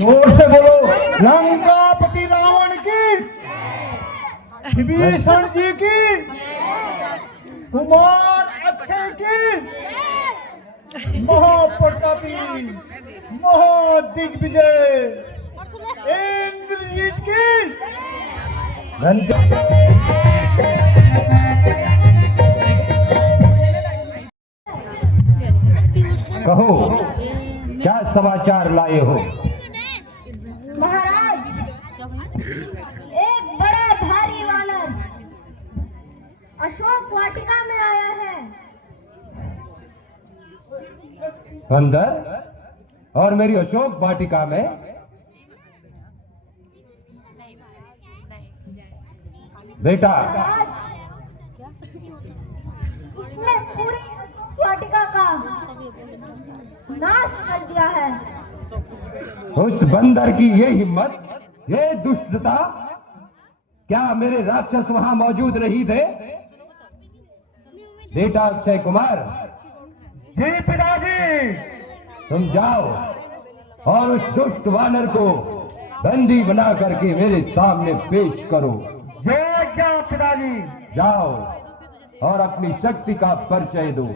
जोर से बोलो। लंकापति रावण की, विभीषण जी की, कुमार अक्षय की, महाप्रतापी महादिग्विजय इंद्रजीत की। कहो क्या समाचार लाए हो? महाराज, एक बड़ा भारी वानर अशोक वाटिका में आया है। अंदर और मेरी अशोक वाटिका में? बेटा, उसने पूरी वाटिका का नाश कर दिया है। उस बंदर की ये हिम्मत, ये दुष्टता, क्या मेरे राक्षस वहां मौजूद नहीं थे? बेटा अक्षय कुमार। जी पिताजी। तुम जाओ और उस दुष्ट वानर को बंदी बना करके मेरे सामने पेश करो। जय क्या पिताजी। जाओ और अपनी शक्ति का परिचय दो।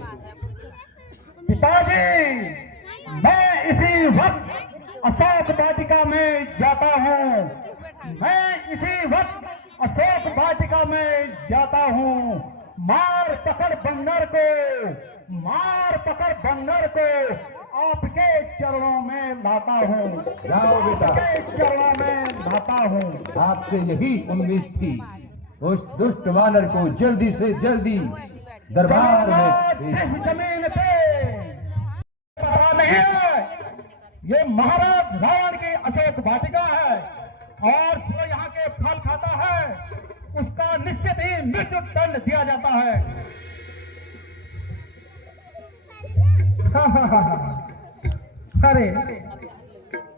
पिताजी, मैं इसी वक्त अशोक वाटिका में जाता हूँ। मैं इसी वक्त अशोक वाटिका में जाता हूँ। मार पकड़ बंदर को, मार पकड़ बंदर को आपके चरणों में लाता हूँ। जाओ बेटा, आपके चरणों में लाता हूँ। आपसे यही उम्मीद थी। उस दुष्ट वानर को जल्दी से जल्दी दरबार में। जिस जमीन पे पता नहीं है, ये महाराज रावण की अशोक वाटिका है और जो यहाँ के फल खाता है उसका निश्चित ही मृत्यु दंड दिया जाता है। अरे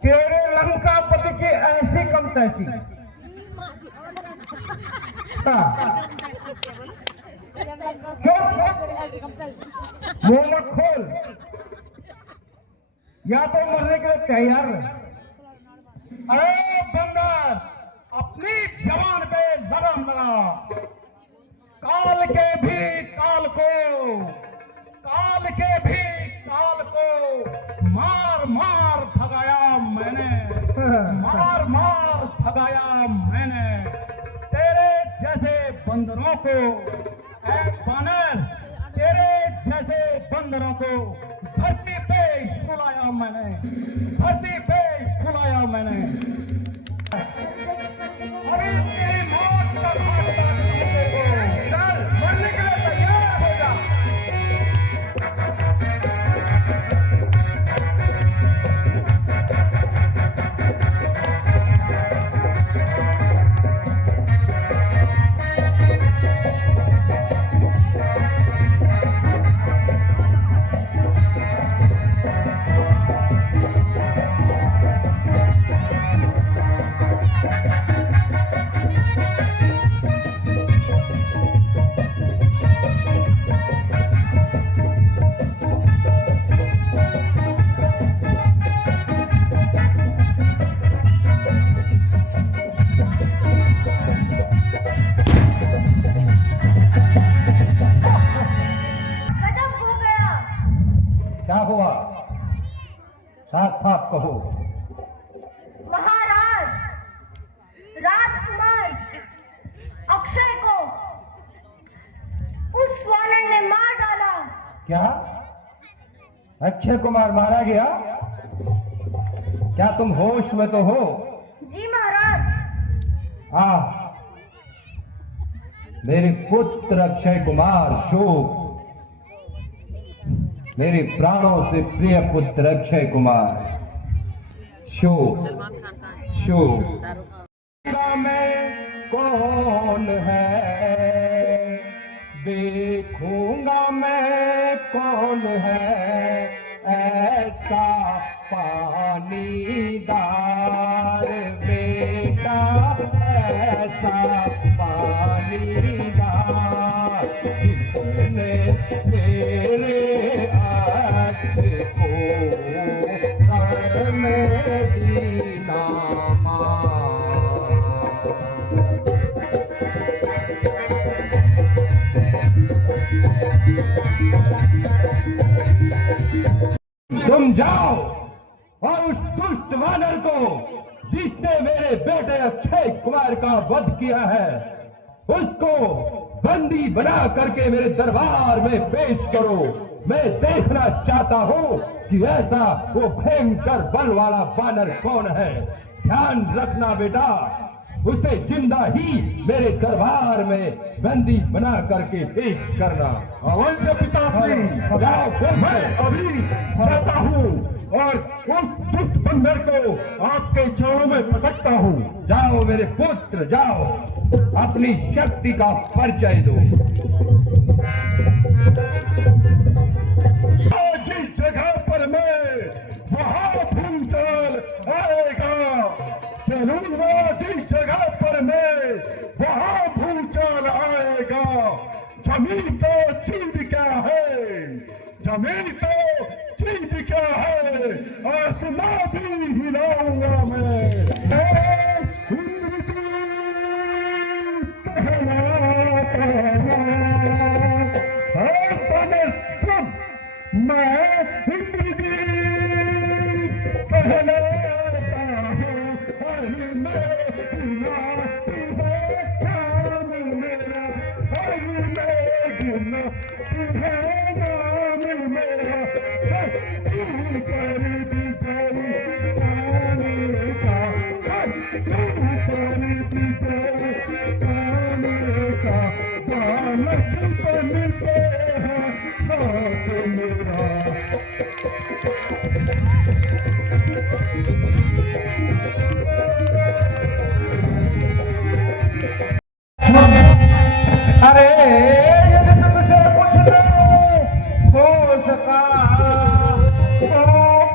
तेरे लंकापति की ऐसी कम तैसी। मुंह मत खोल, या तो मरने के लिए तैयार है। अरे बंदर, अपनी जवान पे लगाम लगा। काल के भी काल को, काल के भी काल को मार मार भगाया मैंने, मार मार भगाया मैंने। तेरे जैसे बंदरों को, ऐ बानर, तेरे जैसे बंदरों को धरती पे सुलाया मैंने, धरती पे सुलाया मैंने। अभी तेरी मौत का भागता नहीं। चल, मरने के लिए तैयार हो जा। क्या हुआ? साफ साफ कहो। महाराज, राजकुमार अक्षय को उस वानर ने मार डाला। क्या अक्षय कुमार मारा गया? क्या तुम होश में तो हो? जी महाराज। मेरे पुत्र अक्षय कुमार शोक, मेरे प्राणों से प्रिय पुत्र अक्षय कुमार शोक, शोक में कौन है? देखूंगा मैं कौन है ऐसा पानीदार बेटा, ऐसा पानीदार जिसने मेरे आँख को सर में दी दुष्ट वानर को जिसने मेरे बेटे अक्षय कुमार का वध किया है, उसको बंदी बना करके मेरे दरबार में पेश करो। मैं देखना चाहता हूँ कि ऐसा वो भयंकर बल वाला वानर कौन है। ध्यान रखना बेटा, उसे जिंदा ही मेरे दरबार में बंदी बना करके पेश करना। अवश्य पिताश्री, मैं अभी रहता हूँ और उस दुष्ट बंदर को आपके चरणों में पटकता हूँ। जाओ मेरे पुत्र, जाओ, अपनी शक्ति का परिचय दो। जिस जगह पर मैं वहाँ भूचाल आएगा, चलूंगा जिस जगह पर मैं वहाँ भूचाल आएगा। जमीन तो चीज क्या है, जमीन तो चीज क्या है, आसमां भी हिलाऊंगा मैं। मैं जिंदगी कहलाता हूँ, हर में गिनाती है नाम मेरा, हर में गिनाती है नाम मेरा। तू कर दी जाए आने का, तू कर दी जाए आने का, बालक बनते हैं साथ मेरा। अरे यदि तुमसे कुछ नहीं हो सका तो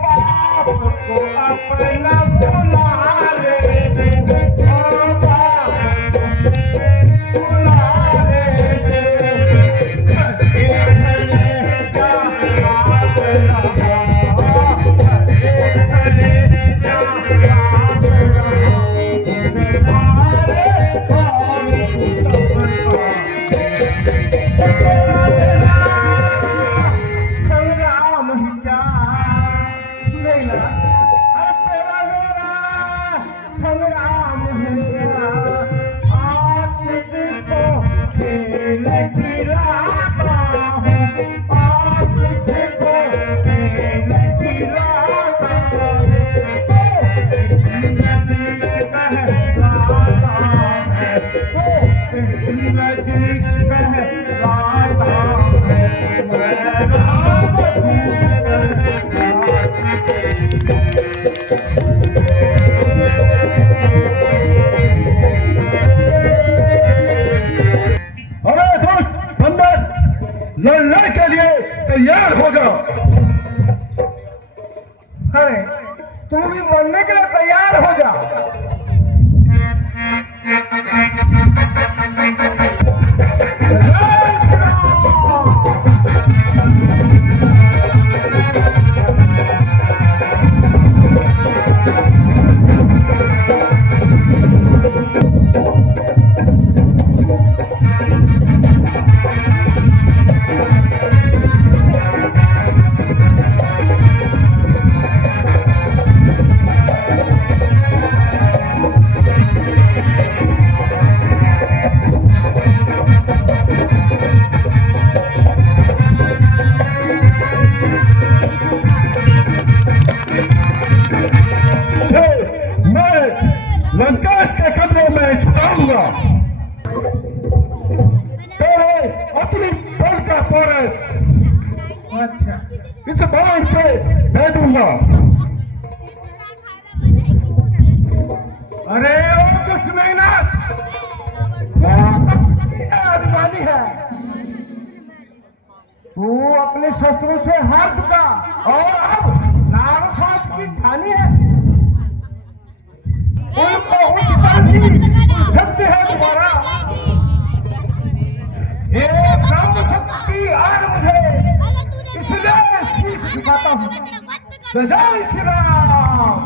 बाप को अपना बुला ले, ओ बाप को बुला ले। अरे दोस्त बंदर, लड़ने के लिए तैयार हो जाओ। अरे तू भी मरने के लिए तैयार हो जा। लंका के कदमों में छुड़ाऊंगा। तेरे अपनी बल का पोरस अच्छा इस बाण से दे दूंगा। अरे ओ दुश्मनाथ, आदमानी है, तू अपने शत्रु से हार चुका और अब नाग फांस की ठानी है। उनको सत्य है तुम्हारा, ये ब्रह्म शक्ति आज मुझे इसलिए सीख सिखाता हूँ। जय श्री राम।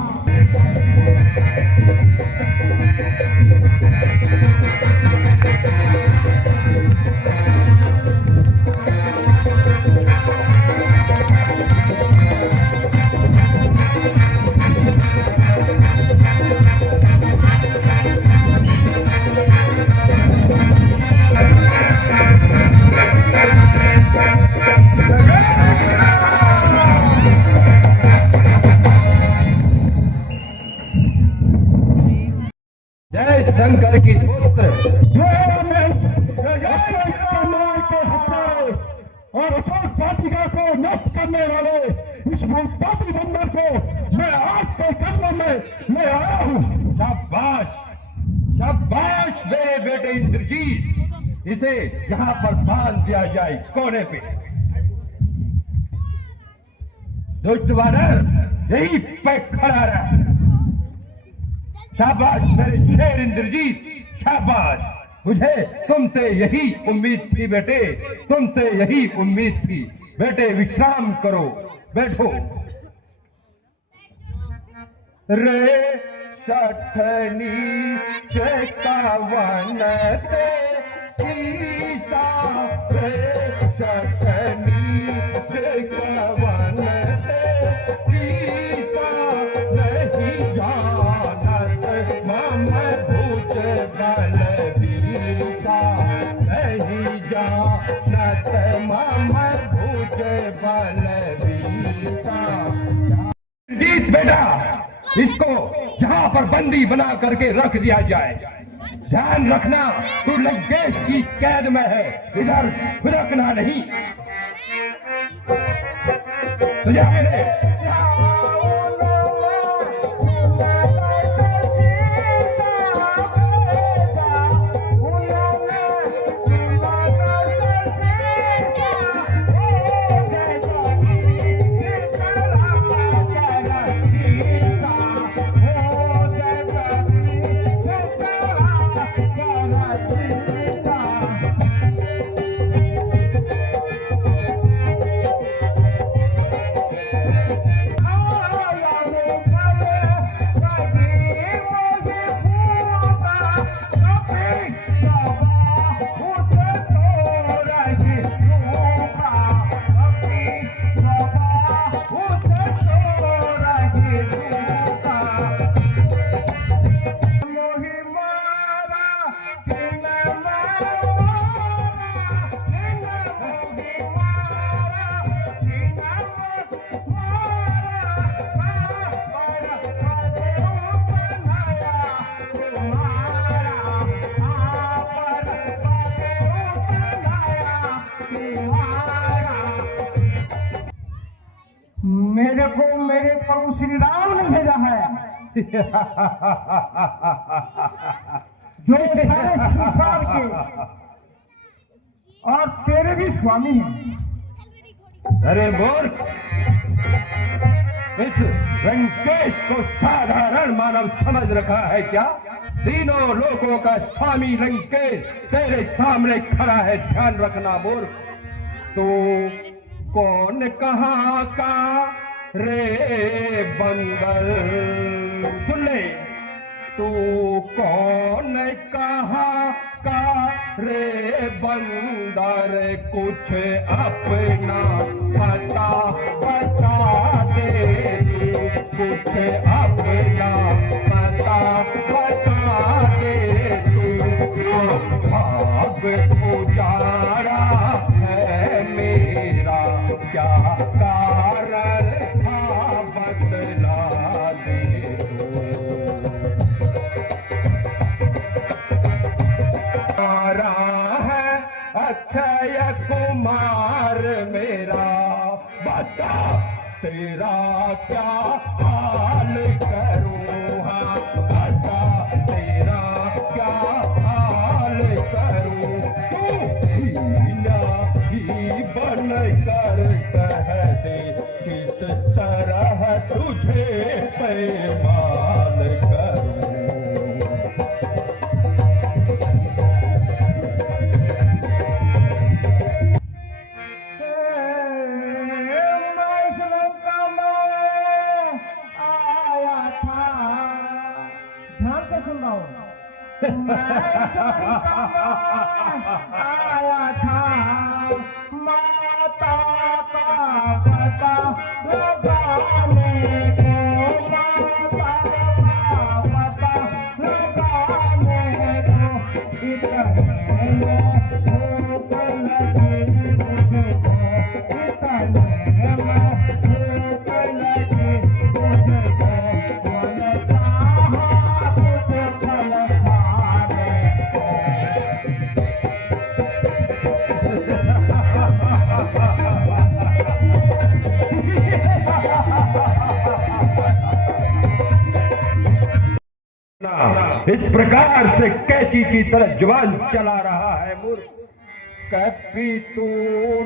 जय शंकर की पुत्र। और अशोक वाटिका को नष्ट करने वाले इस पापी बंदर को मैं आज के कर्म में ले आया हूँ। शाबाश, शाबाश मेरे बेटे इंद्रजीत, इसे यहाँ पर बांध दिया जाए कोने पे। दुष्ट वानर यही पे खड़ा रहा। शाबाश मेरे शेर इंद्रजीत, शाबाश। मुझे तुमसे यही उम्मीद थी बेटे, तुमसे यही उम्मीद थी। बेटे विश्राम करो, बैठो। रे सठनी चेतावन ते ईसा, रे सठनी चेतावन ते ईसा, नहीं जानत मम भूत बल बीसा, नहीं जानत मम भूत बल बीसा। जीत बेटा, इसको यहाँ पर बंदी बना करके रख दिया जाए। ध्यान रखना, तू लंकेश की कैद में है, इधर फिरकना नहीं। तुझे मेरे को मेरे प्रभु श्री राम ने भेजा है, जो सारे संसार के और तेरे भी स्वामी हैं। अरे मूर्ख, इस लंकेश को साधारण मानव समझ रखा है क्या? तीनों लोगों का स्वामी लंकेश तेरे सामने खड़ा है। ध्यान रखना मूर्ख। तो कौन कहाँ का रे बंदर, सुन ले, तू कौन कहाँ का रे बंदर, कुछ अपना पता बता दे, कुछ अपना पता बता दे। तू भाग उजाड़ा है मेरा, क्या कारण था बतला दे। मारा है अक्षय कुमार मेरा, बता तेरा क्या हाल करूँ, हाँ बता तेरा क्या हाल करूँ। तू हीना ही बन कर कह दे, किस तरह तुझे पैमाल करूँ। आया था माता का पता लगाने को, माता का पता लगाने को, इतने में भूख लगी मुझको, इतने में भूख लगी मुझको, मन चाहा कुछ फल इस प्रकार से कैची की तरह जुबान चला रहा है मूर्ख। कभी तू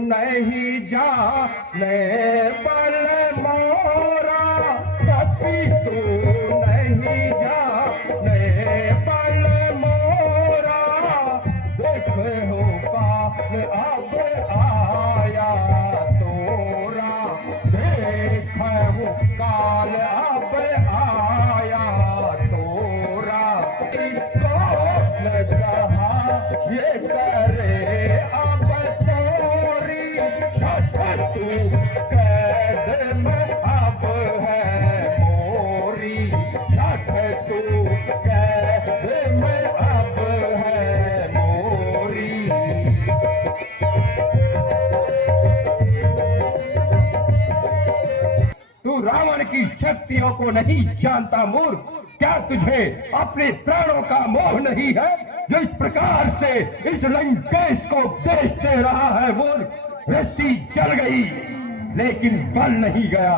नहीं जाने बल मोरा, कभी तू नहीं जाने बल मोरा। देख हो काल अब आया तोरा, देख हो काल अब आया तोरा। ये करे अब चोरी, तू कैद में अब है मोरी, तू कैद में अब है मोरी। तू रावण की शक्तियों को नहीं जानता मूर्ख। क्या तुझे अपने प्राणों का मोह नहीं है जो इस प्रकार से इस लंकेश को देश दे रहा है मूर्ख। रस्सी जल गई लेकिन बल नहीं गया।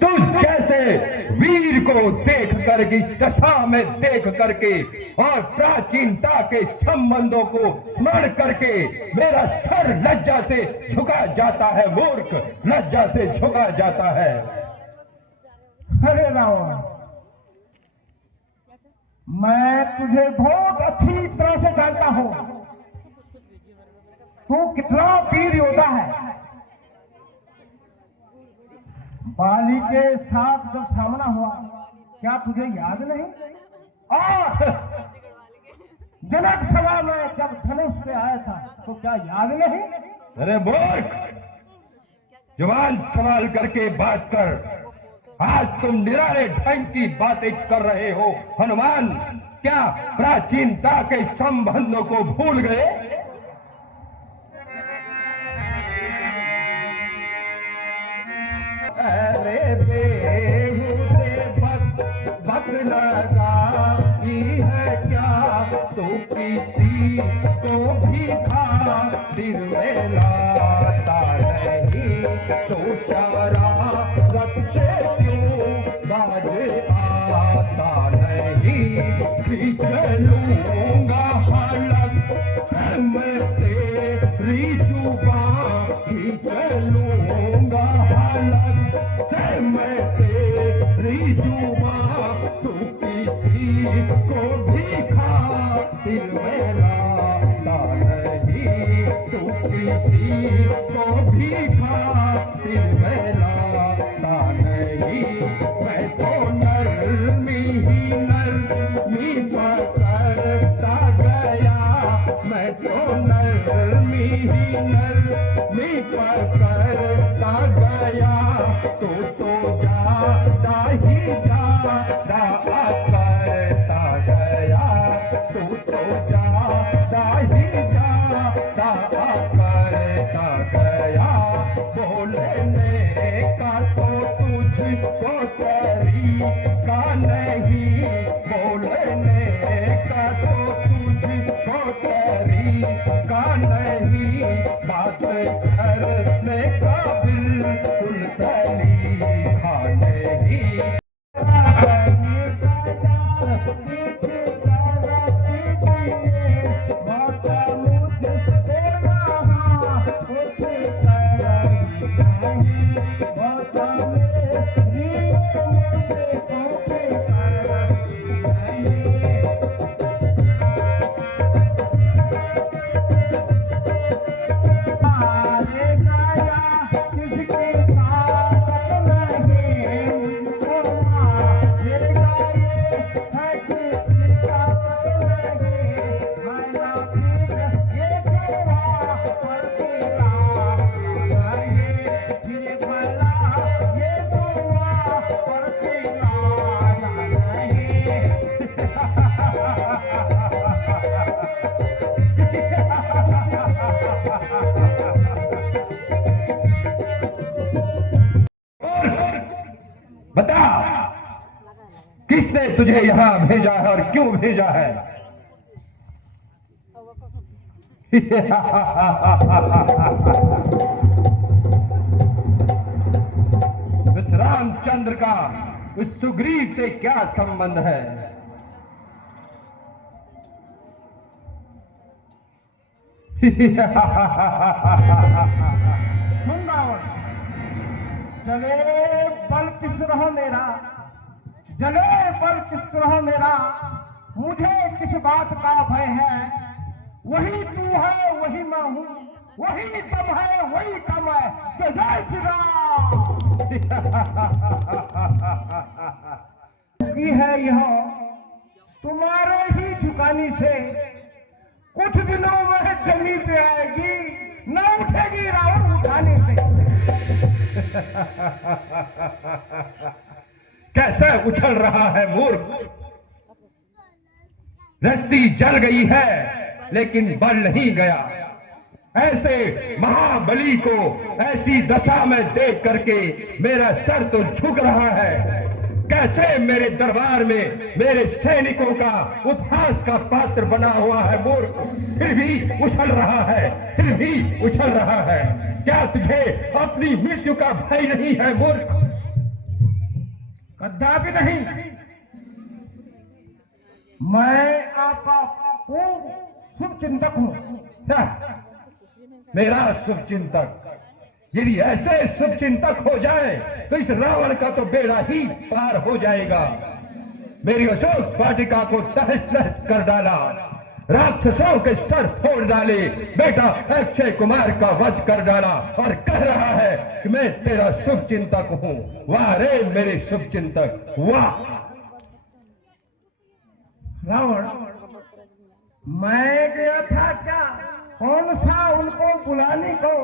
तू जैसे वीर को देख करके, दशा में देख करके और प्राचीनता के संबंधों को स्मरण करके मेरा सर लज्जा से झुका जाता है मूर्ख, लज्जा से झुका जाता है। अरे रावण, मैं तुझे बहुत अच्छी तरह से जानता हूं। तू कितना वीर योद्धा है। बाली के साथ जब सामना हुआ, क्या तुझे याद नहीं? और जनक सभा में जब धनुष पे आया था, तो क्या याद नहीं? अरे मूर्ख, जुबान संभाल करके बात कर। आज तुम निराले ढंग की बातें कर रहे हो हनुमान। क्या प्राचीनता के संबंधों को भूल गए? अरे बेहुदे भक्त लगाती है क्या, तो किसी को भी खातिर में लाता नहीं। तो शरारत से क्यों बाज आता नहीं। खींच लूंगा हलक मैं तेरी जुबान, खींच लूंगा हलक से मैं तेरी जुबान। तू किसी को भी खातिर में लाता नहीं। तू किसी को भी खातिर में लाता नहीं। मैं तो नरमी ही नरमी पर करता गया। मैं तो नरमी ही नरमी पर करता गया। तो जाता ही जाता करता गया। तो जाता ही जाता करता गया। बोलने का तो तुझको तरीका नहीं। बोलने का तो तुझको तरीका नहीं। बात करने का बिल्कुल तरीका नहीं। किसने तुझे यहां भेजा है और क्यों भेजा है? इस रामचंद्र का इस सुग्रीव से क्या संबंध है? सुन रावण, जले बल किस रहो मेरा, जले बल किस रहो मेरा, मुझे किस बात का भय है? वही तू है वही मैं हूँ, वही दम है वही कम है। जय श्री राम। की है यह तुम्हारे ही झुकानी से, कुछ दिनों में जमीन पे आएगी, न उठेगी रावण उठाने से। कैसे उछल रहा है मूर्ख? रस्सी जल गई है लेकिन बल नहीं गया। ऐसे महाबली को ऐसी दशा में देख करके मेरा सर तो झुक रहा है। कैसे मेरे दरबार में मेरे सैनिकों का उपहास का पात्र बना हुआ है मूर्ख, फिर भी उछल रहा है, फिर भी उछल रहा है। क्या तुझे अपनी मृत्यु का भय नहीं है मूर्ख? कदापि नहीं। मैं आपका शुभ चिंतक हूँ। मेरा शुभ चिंतक? यदि ऐसे शुभ चिंतक हो जाए तो इस रावण का तो बेड़ा ही पार हो जाएगा। मेरी अशोक वाटिका को तहस नहस कर डाला, राक्षसों के सर फोड़ डाले, बेटा अक्षय कुमार का वध कर डाला और कह रहा है कि मैं तेरा शुभ चिंतक हूँ। वाह रे मेरे शुभ चिंतक, वाह। रावण, मैं गया था क्या कौन सा उनको बुलाने को?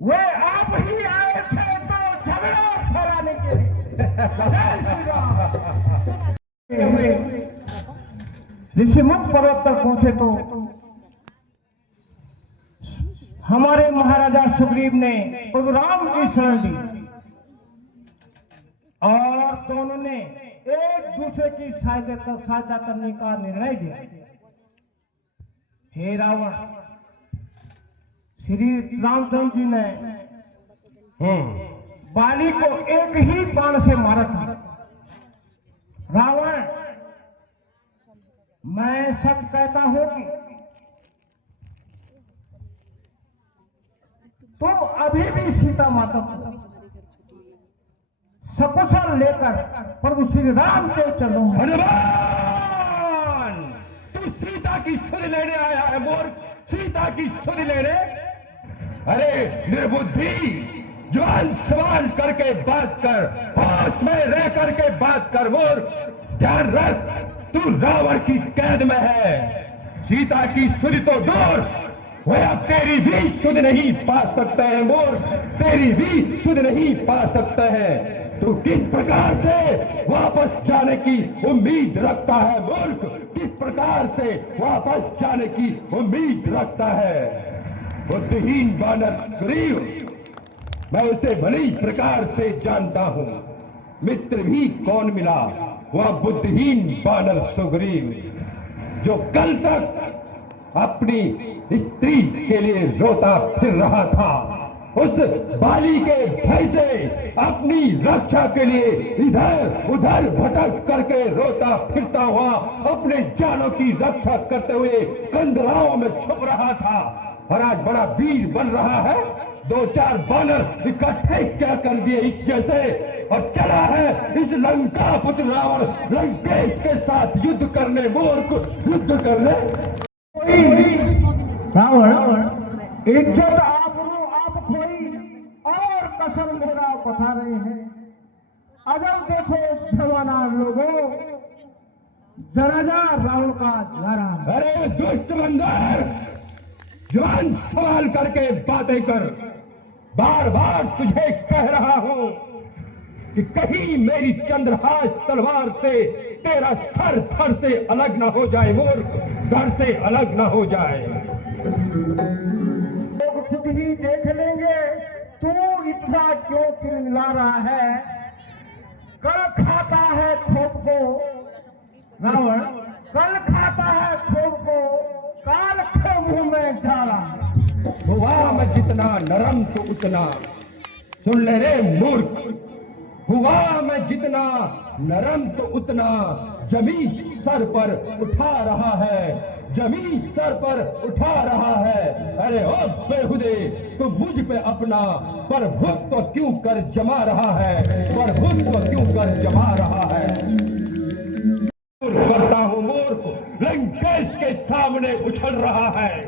वे आप ही आए थे तो झगड़ा फैलाने के लिए। ऋषिमुख पर्वत पर पहुंचे तो हमारे महाराजा सुग्रीव ने प्रभु राम की शरण ली और दोनों ने एक दूसरे की सहायता करने का निर्णय लिया। हे रावण, श्री रामचंद्र जी ने बाली को एक ही बाण से मारा था। रावण, मैं सच कहता हूं कि तुम अभी भी सीता माता को सकुशल लेकर प्रभु श्री राम के चलो। हनुमान, तू सीता की सुध लेने आया है मूर्ख, सीता की सुध लेने? अरे निर्बुद्धि, जवान सवाल करके बात कर, होश में रह करके बात कर मूर्ख। ध्यान रख, तू रावण की कैद में है। सीता की सुध तो दूर, वे अब तेरी भी सुध नहीं पा सकते हैं मूर्ख, तेरी भी सुध नहीं पा सकते हैं। तू किस प्रकार से वापस जाने की उम्मीद रखता है मूर्ख? किस प्रकार से वापस जाने की उम्मीद रखता है? बुद्धिहीन बानर सुग्रीव, मैं उसे भली प्रकार से जानता हूँ। मित्र भी कौन मिला? वह बुद्धिहीन बानर सुग्रीव, जो कल तक अपनी स्त्री के लिए रोता फिर रहा था। उस बाली के भय से अपनी रक्षा के लिए इधर उधर भटक करके रोता फिरता हुआ अपने जानों की रक्षा करते हुए कंदराओं में छुप रहा था और आज बड़ा वीर बन रहा है। दो चार बानर इकट्ठे क्या कर दिए एक जैसे और चला है इस लंका पुत्र रावण लंकेश के साथ युद्ध करने, मूर्ख युद्ध करने। रावण, इज्जत आप खोई और कसर मेरा बता रहे हैं। अगर देखो जवाना लोगों, जरा रावण का जरा। अरे दुष्ट बंदर, जवान सवाल करके बातें कर। बार बार तुझे कह रहा हूं कि कहीं मेरी चंद्रहास तलवार से तेरा सर धड़ से अलग न हो जाए मूर्ख, धड़ से अलग न हो जाए। लोग खुद ही देख लेंगे तू इतना क्यों चिल्ला रहा है। कल खाते रावण कल खाता है खूब को, काल खूब में डाला। हुआ मैं जितना नरम तो उतना, सुन ले रे मूर्ख, हुआ मैं जितना नरम तो उतना, जमीन सर पर उठा रहा है, जमीन सर पर उठा रहा है। अरे ओ बेहुदे, तू मुझ पे अपना प्रभुत्व क्यों कर जमा रहा है, प्रभुत्व क्यों कर जमा रहा है। करता हूँ मूर्ख, लंकेश के सामने उछल रहा है,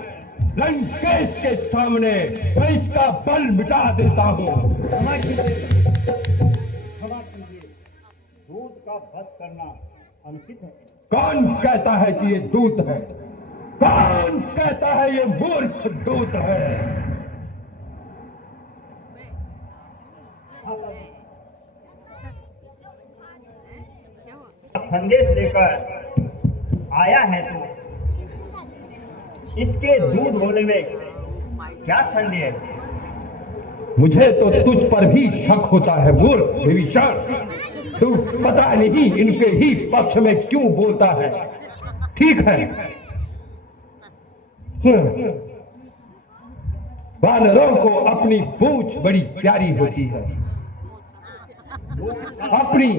लंकेश के सामने मैं इसका बल मिटा देता हूँ। क्षमा कीजिए, दूत का वध करना अनुचित है। कौन कहता है कि ये दूत है, कौन कहता है ये मूर्ख दूत है। संदेश लेकर आया है तो इसके दूध होने में क्या संदेह है? मुझे तो तुझ पर भी शक होता है मूर्ख विभीषण, तू पता नहीं इनके ही पक्ष में क्यों बोलता है। ठीक है, वानरों को अपनी पूंछ बड़ी प्यारी होती है, अपनी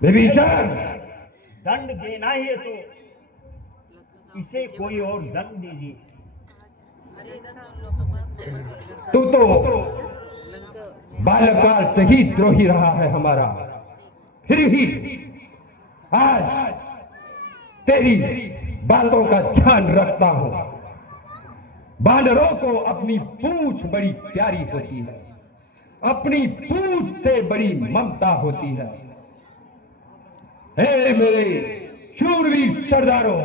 विभीषण दंड देना ही है तो इसे कोई और दंड दीजिए। तू तो बाल्यकाल से ही द्रोही रहा है हमारा, फिर भी आज तेरी बातों का ध्यान रखता हूं। बानरों को अपनी पूंछ बड़ी प्यारी होती है, अपनी पूंछ से बड़ी ममता होती है। हे मेरे शूरवीर सरदारों,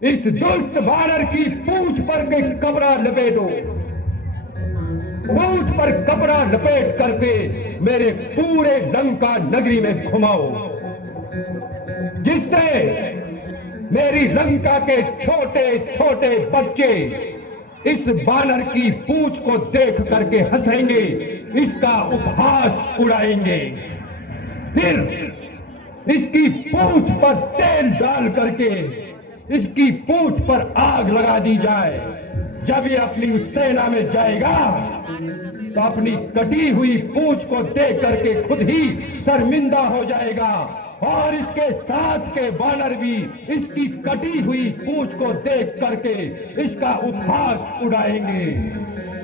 इस दुष्ट बानर की पूंछ पर के कपड़ा लपेटो, पूंछ पर कपड़ा लपेट करके मेरे पूरे लंका नगरी में घुमाओ, जिससे मेरी लंका के छोटे छोटे बच्चे इस बानर की पूंछ को देख करके हंसेंगे, इसका उपहास उड़ाएंगे। फिर इसकी पूंछ पर तेल डाल करके इसकी पूंछ पर आग लगा दी जाए। जब ये अपनी सेना में जाएगा तो अपनी कटी हुई पूंछ को देख करके खुद ही शर्मिंदा हो जाएगा, और इसके साथ के बानर भी इसकी कटी हुई पूंछ को देख करके इसका उपहास उड़ाएंगे।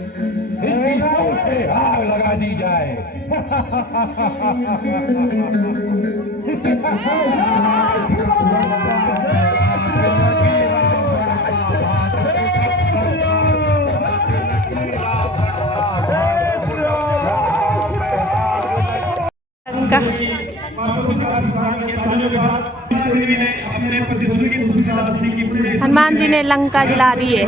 इसकी पूंछ से आग लगा दी जाए। हनुमान जी ने लंका जला दिए।